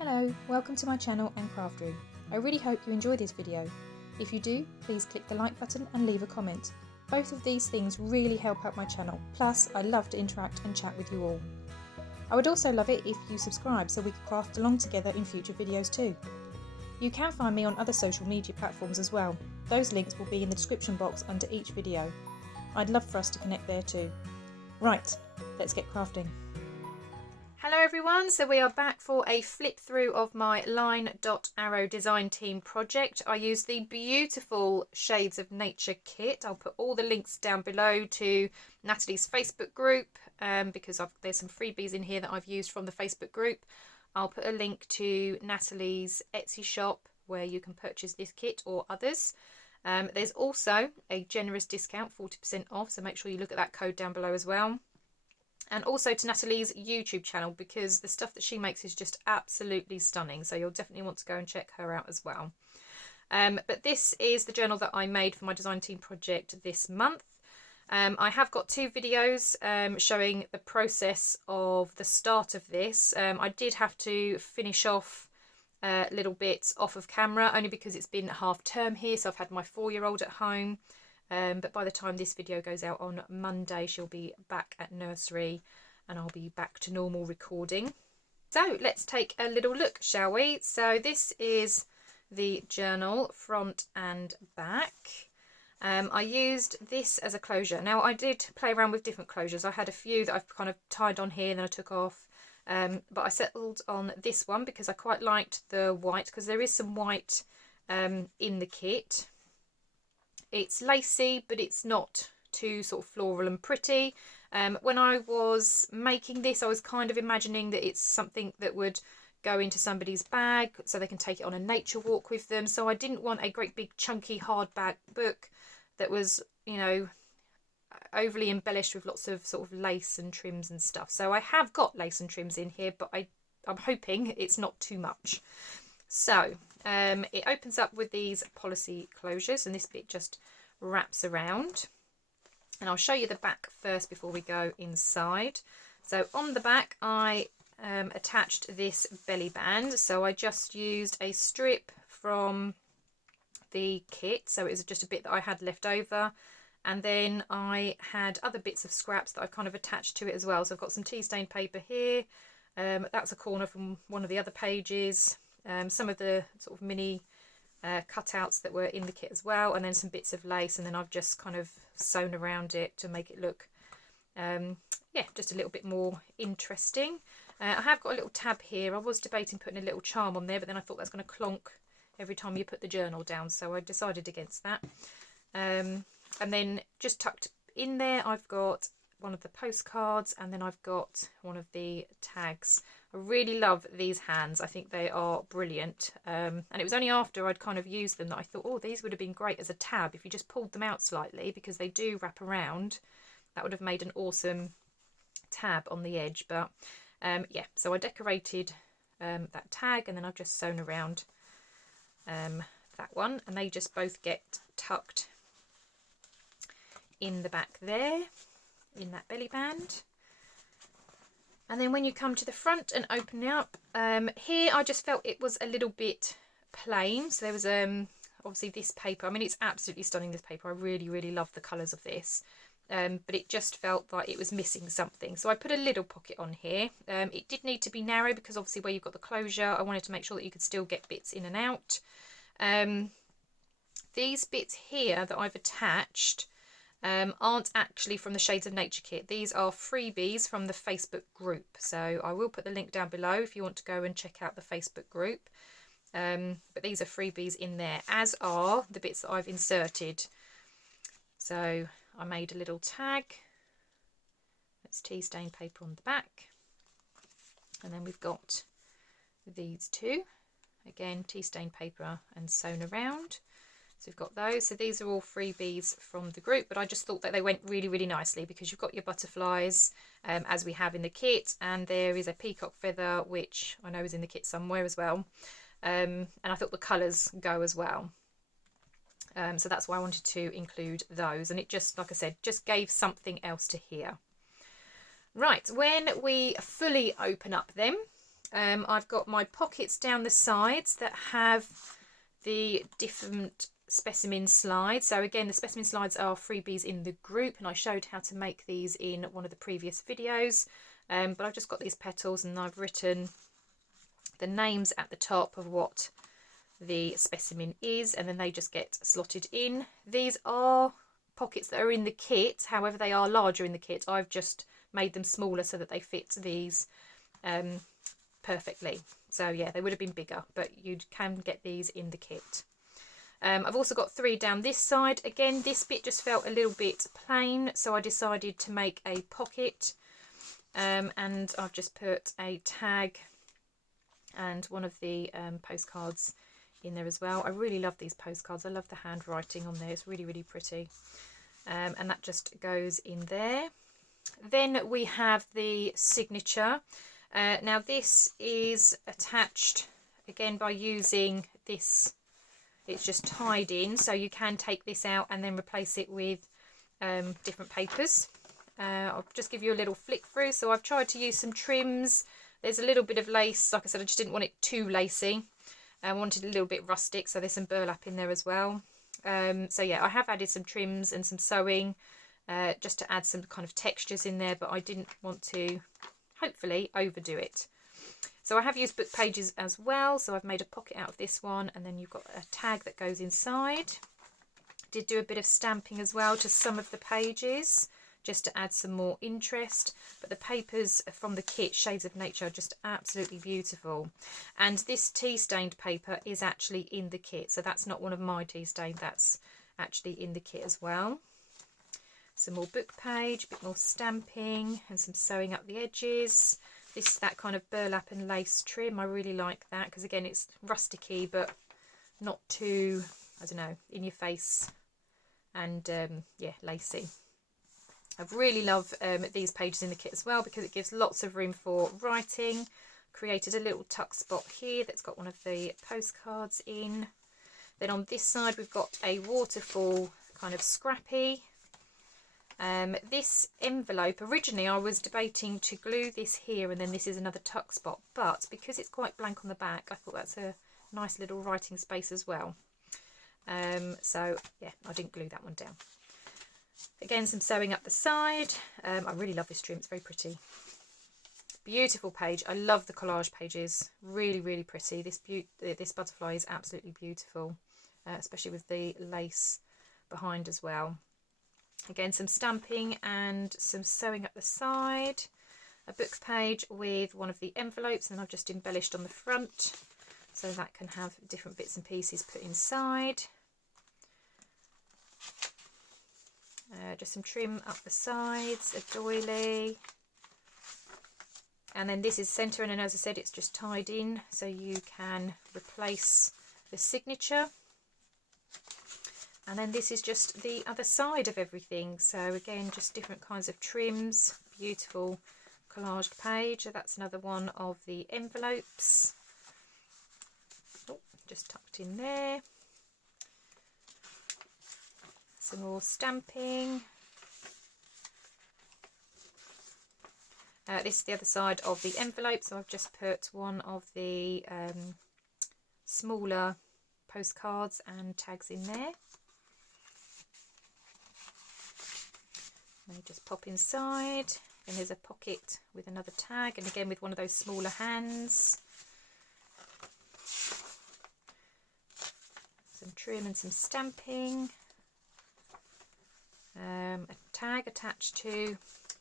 Hello, welcome to my channel and craft room. I really hope you enjoy this video. If you do, please click the like button and leave a comment. Both of these things really help out my channel, plus I love to interact and chat with you all. I would also love it if you subscribe so we could craft along together in future videos too. You can find me on other social media platforms as well. Those links will be in the description box under each video. I'd love for us to connect there too. Right, let's get crafting. Hello everyone, so we are back for a flip through of my Line Dot Arrow design team project. I used the beautiful Shades of Nature kit. I'll put all the links down below to Natalie's Facebook group because there's some freebies in here that I've used from the Facebook group. I'll put a link to Natalie's Etsy shop where you can purchase this kit or others. There's also a generous discount, 40% off, so make sure you look at that code down below as well. And also to Natalie's YouTube channel because the stuff that she makes is just absolutely stunning. So you'll definitely want to go and check her out as well. But this is the journal that I made for my design team project this month. I have got two videos showing the process of the start of this. I did have to finish off little bits off of camera only because it's been half term here. So I've had my 4-year-old at home. But by the time this video goes out on Monday, she'll be back at nursery and I'll be back to normal recording. So let's take a little look, shall we? So this is the journal front and back. I used this as a closure. Now I did play around with different closures. I had a few that I've kind of tied on here and then I took off. But I settled on this one because I quite liked the white because there is some white in the kit. It's lacy, but it's not too sort of floral and pretty. When I was making this, I was kind of imagining that it's something that would go into somebody's bag so they can take it on a nature walk with them. So I didn't want a great big chunky hardback book that was, you know, overly embellished with lots of sort of lace and trims and stuff. So I have got lace and trims in here, but I'm hoping it's not too much. So it opens up with these policy closures and this bit just wraps around. And I'll show you the back first before we go inside. So on the back I attached this belly band. So I just used a strip from the kit. So it was just a bit that I had left over. And then I had other bits of scraps that I kind of attached to it as well. So I've got some tea stain paper here. That's a corner from one of the other pages. Some of the sort of mini cutouts that were in the kit as well, and then some bits of lace, and then I've just kind of sewn around it to make it look yeah, just a little bit more interesting. I have got a little tab here. I was debating putting a little charm on there, but then I thought that's going to clonk every time you put the journal down, so I decided against that. And then just tucked in there I've got one of the postcards, and then I've got one of the tags. I really love these hands. I think they are brilliant. And it was only after I'd kind of used them that I thought, oh, these would have been great as a tab if you just pulled them out slightly, because they do wrap around. That would have made an awesome tab on the edge. But yeah, so I decorated that tag, and then I've just sewn around that one, and they just both get tucked in the back there, in that belly band. And then when you come to the front and open it up, here I just felt it was a little bit plain. So there was obviously this paper. I mean, it's absolutely stunning, this paper. I really, really love the colours of this. But it just felt like it was missing something. So I put a little pocket on here. It did need to be narrow because obviously where you've got the closure, I wanted to make sure that you could still get bits in and out. These bits here that I've attached aren't actually from the Shades of Nature kit. These are freebies from the Facebook group. So I will put the link down below if you want to go and check out the Facebook group. But these are freebies in there, as are the bits that I've inserted. So I made a little tag. That's tea stain paper on the back. And then we've got these two. Again, tea stain paper and sewn around. So we've got those. So these are all freebies from the group, but I just thought that they went really, really nicely because you've got your butterflies as we have in the kit, and there is a peacock feather, which I know is in the kit somewhere as well. And I thought the colours go as well. So that's why I wanted to include those, and it just, like I said, just gave something else to here. Right, when we fully open up them, I've got my pockets down the sides that have the different specimen slides. So again, the specimen slides are freebies in the group, and I showed how to make these in one of the previous videos. But I've just got these petals, and I've written the names at the top of what the specimen is, and then they just get slotted in. These are pockets that are in the kit, however they are larger in the kit. I've just made them smaller so that they fit these perfectly. So yeah, they would have been bigger, but you can get these in the kit. I've also got 3 down this side. Again, this bit just felt a little bit plain, so I decided to make a pocket, and I've just put a tag and one of the postcards in there as well. I really love these postcards. I love the handwriting on there. It's really, really pretty. And that just goes in there. Then we have the signature. Now this is attached again by using this. It's just tied in, so you can take this out and then replace it with different papers. I'll just give you a little flick through. So I've tried to use some trims. There's a little bit of lace. Like I said, I just didn't want it too lacy. I wanted a little bit rustic, so there's some burlap in there as well. So yeah, I have added some trims and some sewing just to add some kind of textures in there, but I didn't want to, hopefully, overdo it. So I have used book pages as well, so I've made a pocket out of this one, and then you've got a tag that goes inside. Did do a bit of stamping as well to some of the pages, just to add some more interest. But the papers from the kit, Shades of Nature, are just absolutely beautiful. And this tea stained paper is actually in the kit, so that's not one of my tea stained, that's actually in the kit as well. Some more book page, a bit more stamping and some sewing up the edges. This is that kind of burlap and lace trim. I really like that because again it's rusticy but not too, I don't know, in your face and yeah, lacy. I really love these pages in the kit as well because it gives lots of room for writing. Created a little tuck spot here that's got one of the postcards in. Then on this side we've got a waterfall kind of scrappy. This envelope, originally I was debating to glue this here and then this is another tuck spot, but because it's quite blank on the back I thought that's a nice little writing space as well. So yeah, I didn't glue that one down. Again, some sewing up the side. I really love this trim, it's very pretty. Beautiful page. I love the collage pages, really, really pretty. This butterfly is absolutely beautiful, especially with the lace behind as well. Again, some stamping and some sewing up the side. A book page with one of the envelopes, and I've just embellished on the front so that can have different bits and pieces put inside. Just some trim up the sides, a doily. And then this is centre, and as I said, it's just tied in so you can replace the signature. And then this is just the other side of everything. So again, just different kinds of trims. Beautiful collaged page. So that's another one of the envelopes. Oh, just tucked in there. Some more stamping. This is the other side of the envelope. So I've just put one of the smaller postcards and tags in there. And you just pop inside, and there's a pocket with another tag, and again with one of those smaller hands. Some trim and some stamping. A tag attached to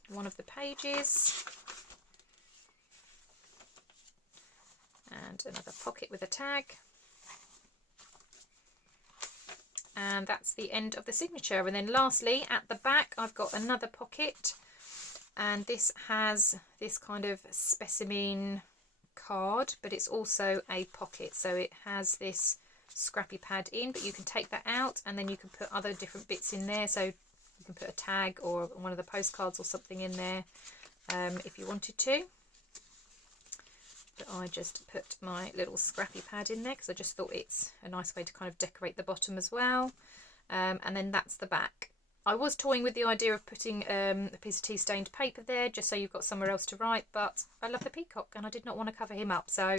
one of the pages. And another pocket with a tag. And that's the end of the signature. And then lastly, at the back I've got another pocket, and this has this kind of specimen card, but it's also a pocket, so it has this scrappy pad in, but you can take that out and then you can put other different bits in there. So you can put a tag or one of the postcards or something in there if you wanted to. But I just put my little scrappy pad in there because I just thought it's a nice way to kind of decorate the bottom as well. And then that's the back. I was toying with the idea of putting a piece of tea stained paper there just so you've got somewhere else to write, but I love the peacock and I did not want to cover him up, so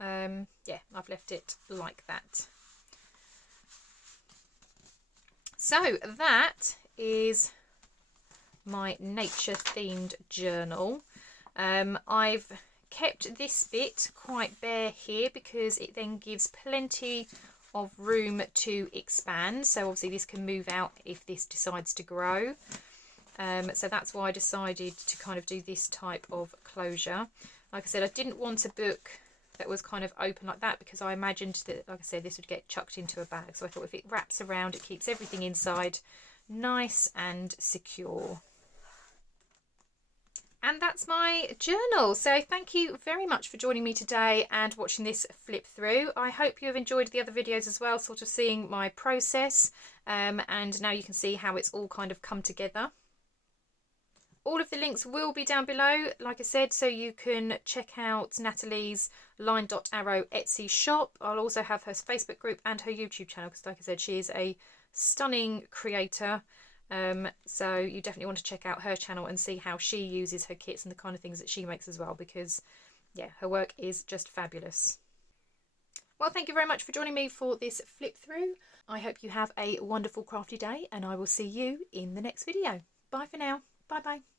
yeah, I've left it like that. So that is my nature themed journal. I've kept this bit quite bare here because it then gives plenty of room to expand, so obviously this can move out if this decides to grow, so that's why I decided to kind of do this type of closure. Like I said, I didn't want a book that was kind of open like that because I imagined that, like I said, this would get chucked into a bag, so I thought if it wraps around, it keeps everything inside nice and secure. And that's my journal. So thank you very much for joining me today and watching this flip through. I hope you have enjoyed the other videos as well, sort of seeing my process, and now you can see how it's all kind of come together. All of the links will be down below, like I said, so you can check out Natalie's Line Dot Arrow Etsy shop. I'll also have her Facebook group and her YouTube channel because, like I said, she is a stunning creator. So you definitely want to check out her channel and see how she uses her kits and the kind of things that she makes as well, because yeah, her work is just fabulous. Well, thank you very much for joining me for this flip through. I hope you have a wonderful crafty day and I will see you in the next video. Bye for now. Bye bye.